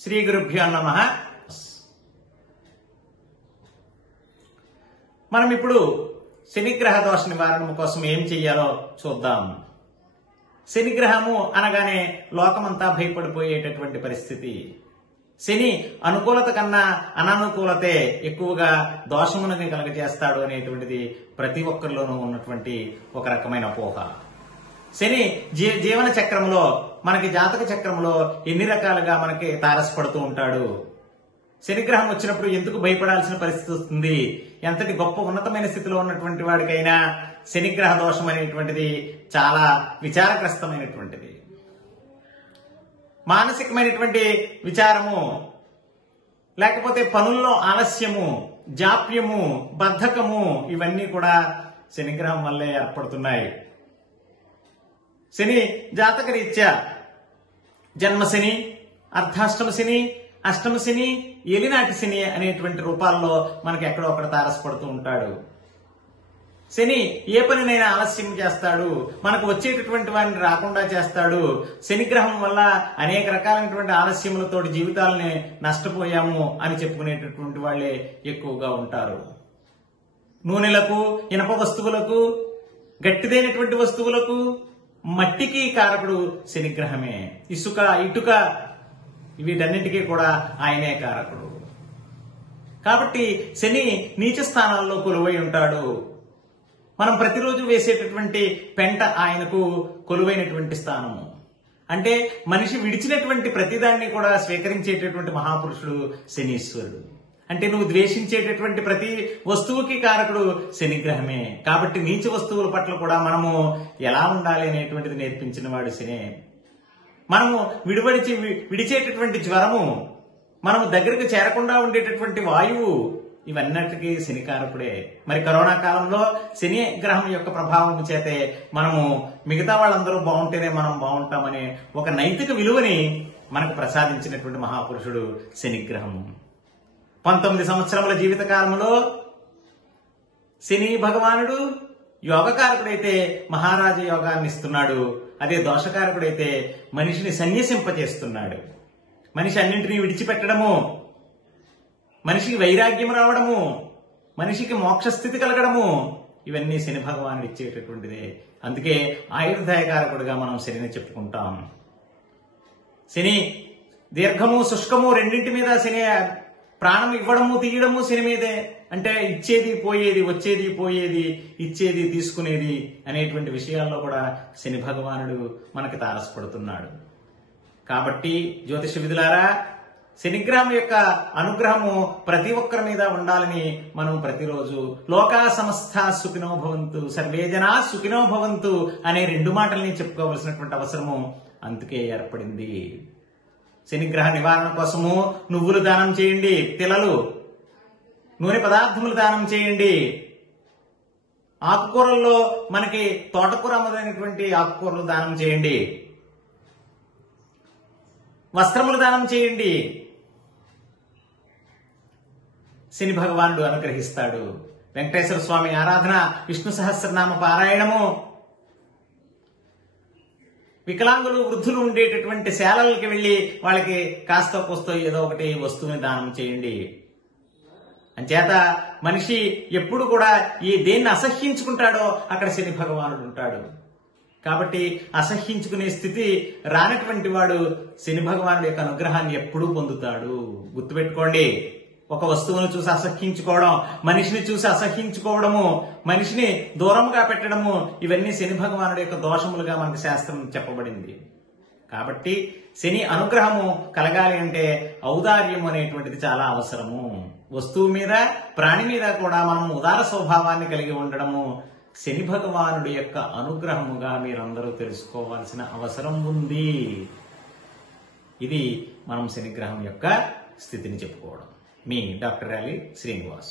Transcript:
శ్రీ గురుభ్యో నమః. మనం ఇప్పుడు శనిగ్రహ దోష నివారణ కోసం ఏం చెయ్యాలో చూద్దాం. శనిగ్రహము అనగానే లోకమంతా భయపడిపోయేటటువంటి పరిస్థితి. శని అనుకూలత కన్నా అననుకూలతే ఎక్కువగా దోషమునని కలగజేస్తాడు అనేటువంటిది ప్రతి ఒక్కరిలోనూ ఉన్నటువంటి ఒక రకమైన అపోహ. శని జీవన చక్రంలో మనకి జాతక చక్రంలో ఎన్ని రకాలుగా మనకి తారసపడుతూ ఉంటాడు. శనిగ్రహం వచ్చినప్పుడు ఎందుకు భయపడాల్సిన పరిస్థితి వస్తుంది? ఎంతటి గొప్ప ఉన్నతమైన స్థితిలో ఉన్నటువంటి వాడికైనా శనిగ్రహ దోషం అనేటువంటిది చాలా విచారగ్రస్తమైనటువంటిది. మానసికమైనటువంటి విచారము, లేకపోతే పనుల్లో ఆలస్యము, జాప్యము, బద్ధకము ఇవన్నీ కూడా శనిగ్రహం వల్లే ఏర్పడుతున్నాయి. శని జాతక రీత్యా జన్మశని, అర్ధాష్టమ శని, అష్టమ శని, ఏలినాటి శని అనేటువంటి రూపాల్లో మనకి ఎక్కడో ఒకటి తారసపడుతూ ఉంటాడు. శని ఏ పనినైనా ఆలస్యం చేస్తాడు, మనకు వచ్చేటటువంటి వారిని రాకుండా చేస్తాడు. శనిగ్రహం వల్ల అనేక రకాలైనటువంటి ఆలస్యములతో జీవితాలని నష్టపోయాము అని చెప్పుకునేటటువంటి వాళ్ళే ఎక్కువగా ఉంటారు. నూనెలకు, ఇనప వస్తువులకు, గట్టిదైనటువంటి వస్తువులకు, మట్టికి కారకుడు శనిగ్రహమే. ఇసుక, ఇటుక వీటన్నిటికీ కూడా ఆయనే కారకుడు. కాబట్టి శని నీచ స్థానాల్లో కొలువై ఉంటాడు. మనం ప్రతిరోజు వేసేటటువంటి పెంట ఆయనకు కొలువైనటువంటి స్థానము. అంటే మనిషి విడిచినటువంటి ప్రతిదాన్ని కూడా స్వీకరించేటటువంటి మహాపురుషుడు శనీశ్వరుడు. అంటే నువ్వు ద్వేషించేటటువంటి ప్రతి వస్తువుకి కారకుడు శనిగ్రహమే. కాబట్టి నీచ వస్తువుల పట్ల కూడా మనము ఎలా ఉండాలి అనేటువంటిది నేర్పించిన వాడు శనే. మనము విడిచేటటువంటి జ్వరము, మనము దగ్గరకు చేరకుండా ఉండేటటువంటి వాయువు, ఇవన్నిటికీ శనికారకుడే. మరి కరోనా కాలంలో శని గ్రహం యొక్క ప్రభావం చేతే మనము మిగతా వాళ్ళందరూ బాగుంటేనే మనం బాగుంటామనే ఒక నైతిక విలువని మనకు ప్రసాదించినటువంటి మహాపురుషుడు శనిగ్రహము. 19 సంవత్సరముల జీవిత కాలంలో శని భగవానుడు యోగకారకుడైతే మహారాజ యోగాన్ని ఇస్తున్నాడు. అదే దోషకారకుడైతే మనిషిని సన్యసింపజేస్తున్నాడు. మనిషి అన్నింటినీ విడిచిపెట్టడము, మనిషికి వైరాగ్యం రావడము, మనిషికి మోక్షస్థితి కలగడము, ఇవన్నీ శని భగవానుడు ఇచ్చేటటువంటిదే. అందుకే ఆయుర్దాయకారకుడిగా మనం శనిని చెప్పుకుంటాం. శని దీర్ఘము, శుష్కము రెండింటి మీద శని ప్రాణం ఇవ్వడము, తీయడము శని మీదే. అంటే ఇచ్చేది పోయేది, వచ్చేది పోయేది, ఇచ్చేది తీసుకునేది అనేటువంటి విషయాల్లో కూడా శని భగవానుడు మనకి తారసపడుతున్నాడు. కాబట్టి జ్యోతిష విధులారా, శనిగ్రహం యొక్క అనుగ్రహము ప్రతి ఒక్కరి మీద ఉండాలని మనం ప్రతిరోజు లోకా సమస్త సుఖినో భవంతు, సర్వే జనా సుఖినో భవంతు అనే 2 మాటల్ని చెప్పుకోవలసినటువంటి అవసరము అందుకే ఏర్పడింది. శనిగ్రహ నివారణ కోసము నువ్వులు దానం చేయండి, తిలలు, నూనె పదార్థములు దానం చేయండి. ఆకుకూరల్లో మనకి తోటకూర మొదలైనటువంటి ఆకుకూరలు దానం చేయండి. వస్త్రములు దానం చేయండి. శని భగవానుడు అనుగ్రహిస్తాడు. వెంకటేశ్వర స్వామి ఆరాధన, విష్ణు సహస్రనామ పారాయణము, వికలాంగులు, వృద్ధులు ఉండేటటువంటి శాలలకి వెళ్లి వాళ్ళకి కాస్తో కోస్తో ఏదో ఒకటి వస్తువుని దానం చేయండి. అంచేత మనిషి ఎప్పుడు కూడా దేన్ని అసహ్యించుకుంటాడో అక్కడ శని భగవానుడు ఉంటాడు. కాబట్టి అసహ్యించుకునే స్థితి రానటువంటి వాడు శని భగవానుడి యొక్క అనుగ్రహాన్ని ఎప్పుడూ పొందుతాడు. గుర్తుపెట్టుకోండి, ఒక వస్తువును చూసి అసహ్యించుకోవడం, మనిషిని చూసి అసహ్యించుకోవడము, మనిషిని దూరంగా పెట్టడము, ఇవన్నీ శని భగవానుడి యొక్క దోషములుగా మనకు శాస్త్రం చెప్పబడింది. కాబట్టి శని అనుగ్రహము కలగాలి అంటే ఔదార్యం అనేటువంటిది చాలా అవసరము. వస్తువు మీద, ప్రాణి మీద కూడా మనం ఉదార స్వభావాన్ని కలిగి ఉండడము శని భగవానుడి యొక్క అనుగ్రహముగా మీరందరూ తెలుసుకోవాల్సిన అవసరం ఉంది. ఇది మనం శనిగ్రహం యొక్క స్థితిని చెప్పుకోవడం. మీ డాక్టర్ అలీ శ్రీనివాస్.